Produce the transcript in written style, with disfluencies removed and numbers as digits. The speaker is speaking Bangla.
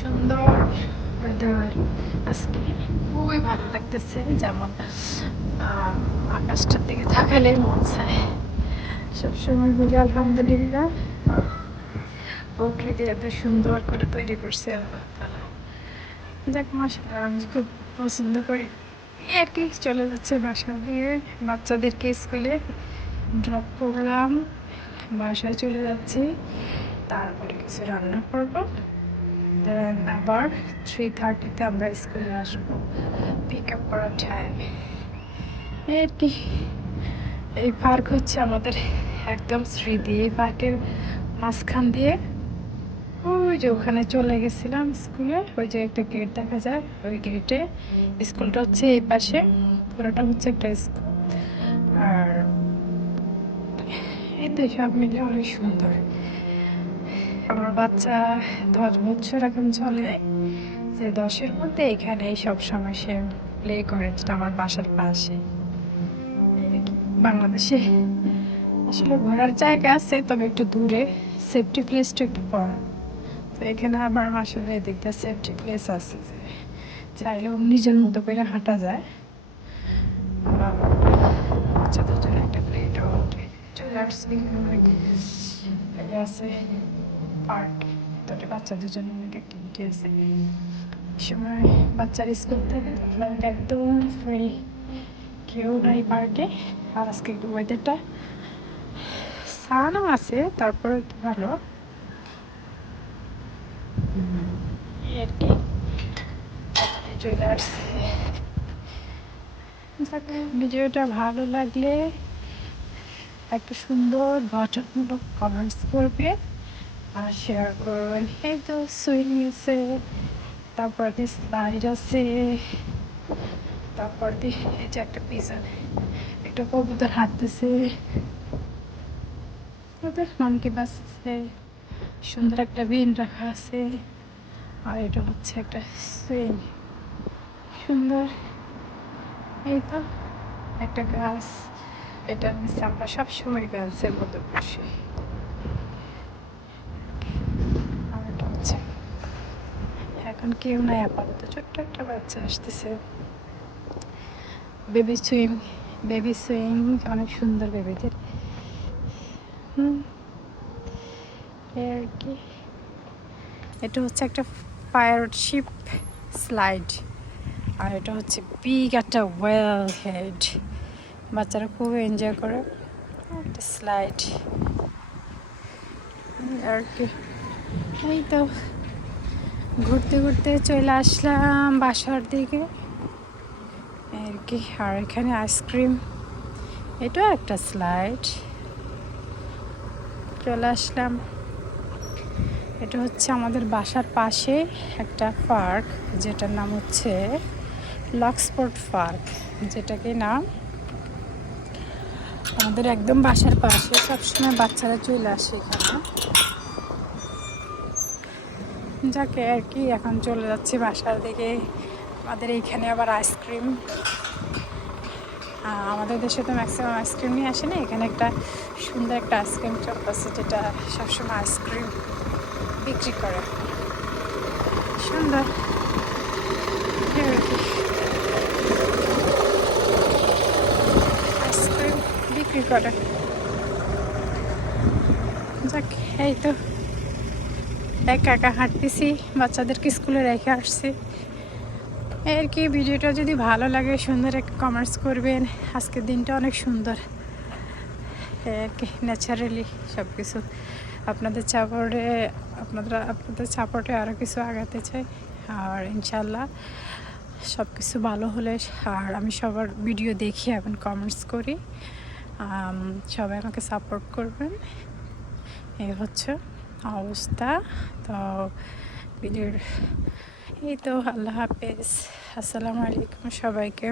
সুন্দর ওয়েদার আজকে, খুবই ভালো লাগতেছে। যেমন আকাশটার দিকে তাকালে মন চায় সবসময় বলি আলহামদুলিল্লাহ, প্রকৃতি এত সুন্দর করে তৈরি করছে আল্লাহ তাআলা। যাক মাশাআল্লাহ, আমি খুব পছন্দ করি। এই আর কি চলে যাচ্ছে বাসা দিয়ে, বাচ্চাদেরকে স্কুলে ড্রপ করলাম, বাসায় চলে যাচ্ছি। তারপরে কিছু রান্না করবো, দেন আবার 3:30-তে আমরা স্কুলে আসবো পিক আপ করার টাইমে। এই আর কি। এই পার্ক হচ্ছে আমাদের একদম স্মৃতি। এই পার্কের মাঝখান দিয়ে ওই যে ওখানে চলে গেছিলাম স্কুলে, ওই যে একটা গেট দেখা যায়, ওই গেটে। স্কুলটা হচ্ছে এই পাশে, পুরোটা হচ্ছে একটা স্কুল। আর এই তো সব মিলে অনেক সুন্দর। আমার বাচ্চা 10 বছর এখন চলে, যে 10-এর মধ্যে এখানে সব সময় সে প্লে করে, যেটা আমার বাসার পাশে। বাংলাদেশে আসলে ঘোরার জায়গা আছে, তবে একটু দূরে, সেফটি প্লেসটা একটু কম। তো এখানে আমার আসলে এদিকটা সেফটি প্লেস আছে, চাইলেও নিজের মতো করে হাঁটা যায়। বাচ্চাদের জন্য একটা প্লে গ্রাউন্ড চলে আসছি, আছে পার্ক, তাতে বাচ্চাদের জন্য অনেক অ্যাক্টিভিটি আছে। সময় বাচ্চার স্কুল থেকে একদম ফ্রি, কেউ নাই পার্কে। আর আজকে একটু ওয়েদারটা সানও আছে, তারপরে একটু ভালো আর কি। চলে আসছে। ভিডিওটা ভালো লাগলে একটা সুন্দর গঠনমূলক কমেন্টস করবে আর শেয়ার করবেন। এই তো সুইং আছে, তারপর স্লাইড আছে, তারপর এই যে একটা পিছনে একটা কবুতর হাঁটতেছে, ওদের মানকি বাস আছে, সুন্দর একটা বিন রাখা আছে। আর এটা হচ্ছে একটা সুইং, সুন্দর। এই তো একটা গাছ, এটা নিচে আমরা সবসময় গাছের মধ্যে বসি। আর এটা হচ্ছে, এখন কেউ নাই আপাতত, ছোট্ট একটা বাচ্চা আসতেছে। বেবি সুইং, বেবি সুইং অনেক সুন্দর বেবিদের। আর কি, এটা হচ্ছে একটা পাইরেটশিপ স্লাইড। আর এটা হচ্ছে বিগ একটা ওয়েল হেড, বাচ্চারা খুব এনজয় করে একটা স্লাইড আর কি। এই তো ঘুরতে ঘুরতে চলে আসলাম বাসার দিকে আর কি। আর এখানে আইসক্রিম, এটাও একটা স্লাইড, চলে আসলাম। এটা হচ্ছে আমাদের বাসার পাশে একটা পার্ক, যেটার নাম হচ্ছে লক্সফোর্ড পার্ক, যেটাকে নাম আমাদের একদম বাসার পাশে। সবসময় বাচ্চারা চলে আসে এখানে। যাকে আর কি, এখন চলে যাচ্ছি বাসার দিকে। আমাদের এইখানে আবার আইসক্রিম, আমাদের দেশে তো ম্যাক্সিমাম আইসক্রিম নিয়ে আসে না, এখানে একটা সুন্দর একটা আইসক্রিম শপ আছে, যেটা সবসময় আইসক্রিম বিক্রি করে, সুন্দর আইসক্রিম বিক্রি করে। যাক, এই তো একা একা হাঁটতেছি, বাচ্চাদেরকে স্কুলে রেখে আসছি আর কি। ভিডিওটা যদি ভালো লাগে সুন্দর একটা কমেন্টস করবেন। আজকের দিনটা অনেক সুন্দর আর কি, ন্যাচারালি সব কিছু আপনাদের সাপোর্টে আরও কিছু আগাতে চাই। আর ইনশাল্লাহ সব কিছু ভালো হলে, আর আমি সবার ভিডিও দেখি এবং কমেন্টস করি, সবাই আমাকে সাপোর্ট করবেন। এই হচ্ছে অবস্থা। তো ভিডিওর এই তো, আল্লাহ হাফেজ, আসসালামু আলাইকুম সবাইকে।